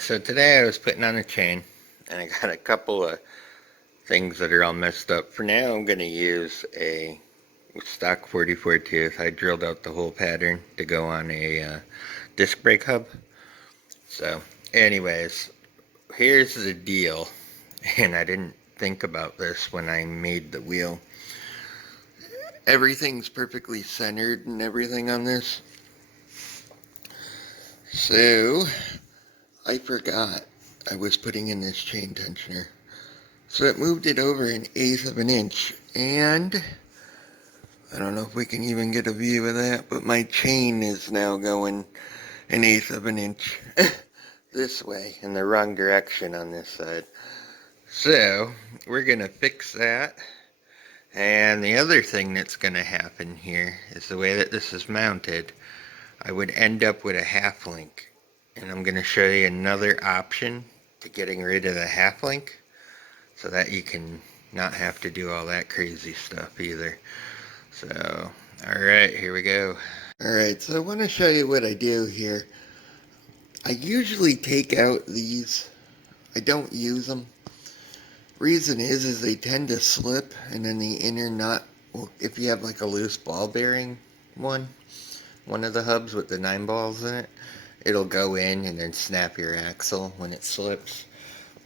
So today I was putting on a chain and I got a couple of things that are all messed up. For now I'm going to use a stock 44 tooth. I drilled out the whole pattern to go on a disc brake hub. So anyways, here's the deal, and I didn't think about this when I made the wheel. Everything's perfectly centered and everything on this. So I forgot I was putting in this chain tensioner. So it moved it over 1/8 of an inch, and I don't know if we can even get a view of that, but my chain is now going 1/8 of an inch this way in the wrong direction on this side. So we're gonna fix that. And the other thing that's gonna happen here is the way that this is mounted, I would end up with a half link, and I'm gonna show you another option to getting rid of the half link, so that you can not have to do all that crazy stuff either. So, alright, here we go. Alright, so I want to show you what I do here. I usually take out these. I don't use them. Reason is they tend to slip, and then the inner nut, well, if you have like a loose ball bearing one of the hubs with the 9 balls in it, it'll go in and then snap your axle when it slips.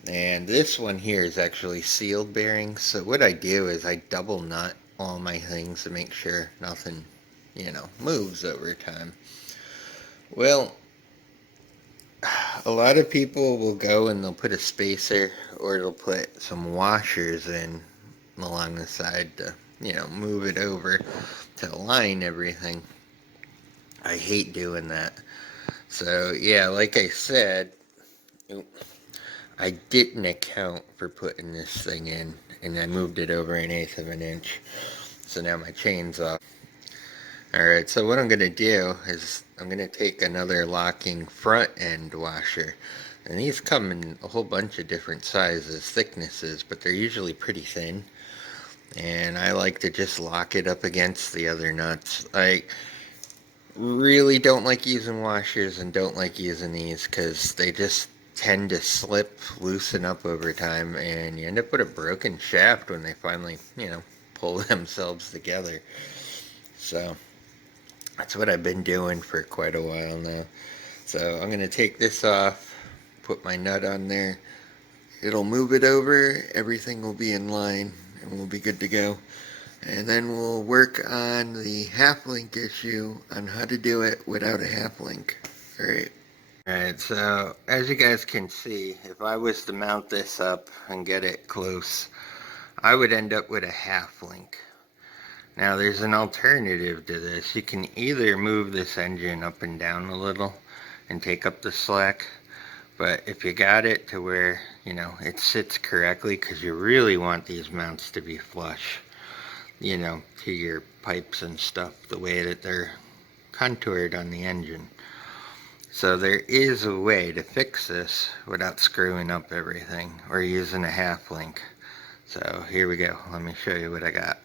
And this one here is actually sealed bearings, so what I do is I double nut all my things to make sure nothing, moves over time. Well, a lot of people will go and they'll put a spacer, or they'll put some washers in along the side to, move it over to align everything. I hate doing that. So yeah, like I said, I didn't account for putting this thing in, and I moved it over 1/8 of an inch. So now my chain's off. Alright, so what I'm going to do is I'm going to take another locking front end washer. And these come in a whole bunch of different sizes, thicknesses, but they're usually pretty thin. And I like to just lock it up against the other nuts. I really don't like using washers and don't like using these because they just tend to slip, loosen up over time, and you end up with a broken shaft when they finally, pull themselves together. So that's what I've been doing for quite a while now. So I'm going to take this off, put my nut on there. It'll move it over, everything will be in line, and we'll be good to go. And then we'll work on the half link issue on how to do it without a half link. Alright. Alright, so as you guys can see, if I was to mount this up and get it close, I would end up with a half link. Now there's an alternative to this. You can either move this engine up and down a little and take up the slack, but if you got it to where, it sits correctly, because you really want these mounts to be flush, to your pipes and stuff, the way that they're contoured on the engine. So there is a way to fix this without screwing up everything or using a half link. So here we go. Let me show you what I got.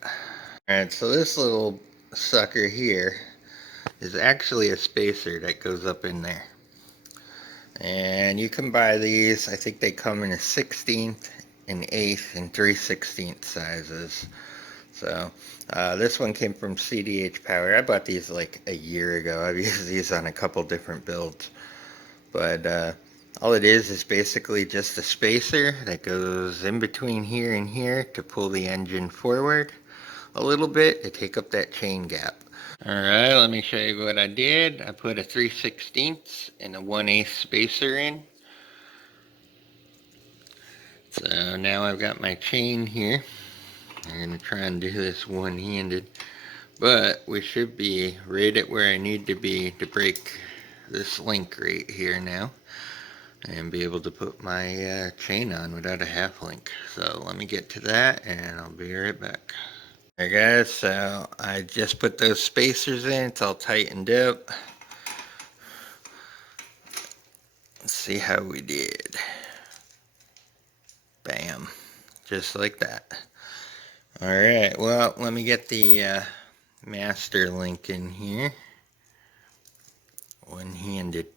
Alright, so this little sucker here is actually a spacer that goes up in there. And you can buy these, I think they come in a 1/16, an 1/8, and 3/16 sizes. So this one came from CDH Power. I bought these like a year ago. I've used these on a couple different builds. But all it is basically just a spacer that goes in between here and here to pull the engine forward a little bit to take up that chain gap. Alright, let me show you what I did. I put a 3/16 and a 1/8 spacer in. So now I've got my chain here. I'm going to try and do this one-handed, but we should be right at where I need to be to break this link right here now and be able to put my chain on without a half link. So let me get to that and I'll be right back. Alright guys, so I just put those spacers in. It's all tightened up. Let's see how we did. Bam, just like that. Alright, well, let me get the master link in here. One-handed.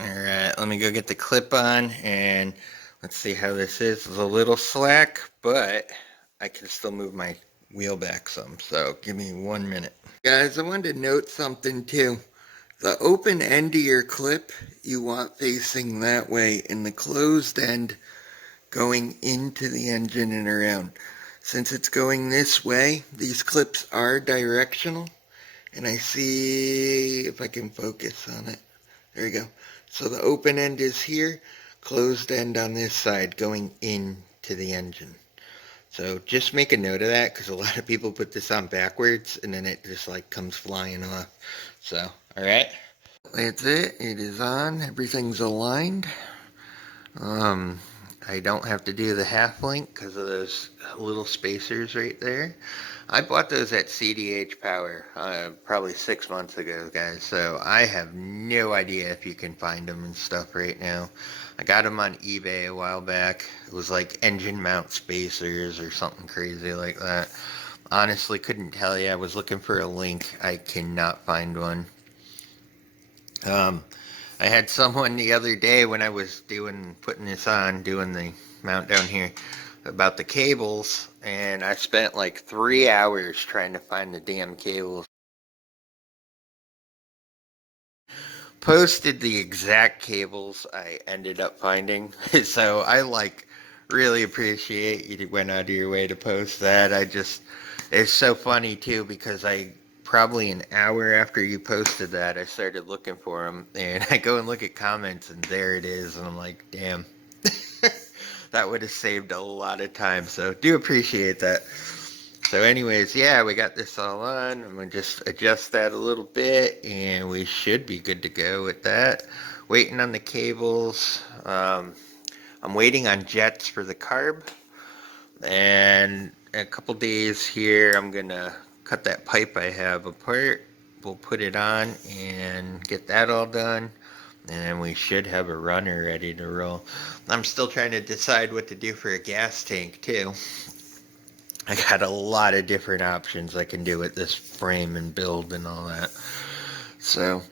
Alright, let me go get the clip on and let's see how this is. It's a little slack, but I can still move my wheel back some, so give me 1 minute. Guys, I wanted to note something too. The open end of your clip you want facing that way, and the closed end going into the engine and around. Since it's going this way, these clips are directional, and I see if I can focus on it. There you go. So the open end is here, closed end on this side going into the engine. So just make a note of that, because a lot of people put this on backwards and then it just like comes flying off. So, alright. That's it. It is on. Everything's aligned. I don't have to do the half link because of those little spacers right there. I bought those at CDH Power probably 6 months ago, guys, so I have no idea if you can find them and stuff right now. I got them on eBay a while back. It was like engine mount spacers or something crazy like that. Honestly, couldn't tell you. I was looking for a link. I cannot find one. I had someone the other day when I was putting this on, doing the mount down here, about the cables, and I spent like 3 hours trying to find the damn cables. Posted the exact cables I ended up finding, so I like really appreciate you went out of your way to post that. It's so funny too, because probably an hour after you posted that, I started looking for them, and I go and look at comments, and there it is, and I'm like, damn. That would have saved a lot of time, so do appreciate that. So anyways, yeah, we got this all on. I'm going to just adjust that a little bit, and we should be good to go with that. Waiting on the cables. I'm waiting on jets for the carb. And in a couple days here, I'm going to cut that pipe I have apart. We'll put it on and get that all done. And then we should have a runner ready to roll. I'm still trying to decide what to do for a gas tank, too. I got a lot of different options I can do with this frame and build and all that. So,